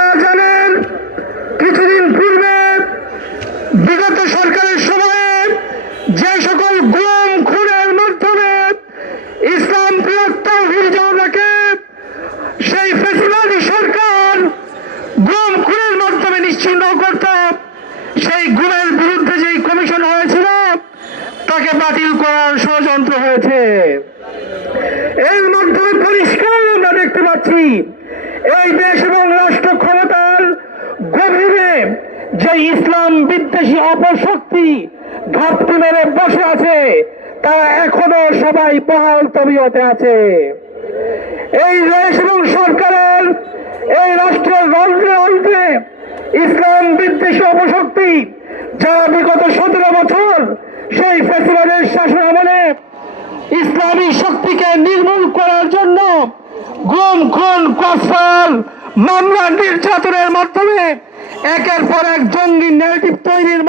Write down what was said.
আপনারা জানেন কিছুদিন পূর্বে বিগত সরকারের সময়ে যে সকল গুম খুনের মাধ্যমে ইসলাম প্রিয় তাওহীদ জামাতকে সেই ফ্যাসিবাদী সরকার গুম খুনের মাধ্যমে নিশ্চিহ্ন করত, সেই গুমের বিরুদ্ধে যেই কমিশন হয়েছিল তাকে বাতিল করার ষড়যন্ত্র হয়েছে। এর মাধ্যমে পরিষ্কার আমরা দেখতে পাচ্ছি এই দেশ এবং রাষ্ট্র ক্ষমতার গভীরে যে ইসলাম বিদ্বেষী অপশক্তি ঘাপটি মেরে বসে আছে তারা এখনো সবাই বহাল তবিয়তে আছে। এই দেশ এবং সরকারের এই রাষ্ট্রের রন্ধ্রে রন্ধ্রে ইসলাম বিদ্বেষী অপশক্তি যারা বিগত 17 বছর সেই ফ্যাসিবাদের শাসন আমলে ইসলামী শক্তিকে নির্মূল করার জন্য গুম খুন কসল মামলা নির্যাতনের মাধ্যমে একের পর এক জঙ্গি ন্যারেটিভ তৈরির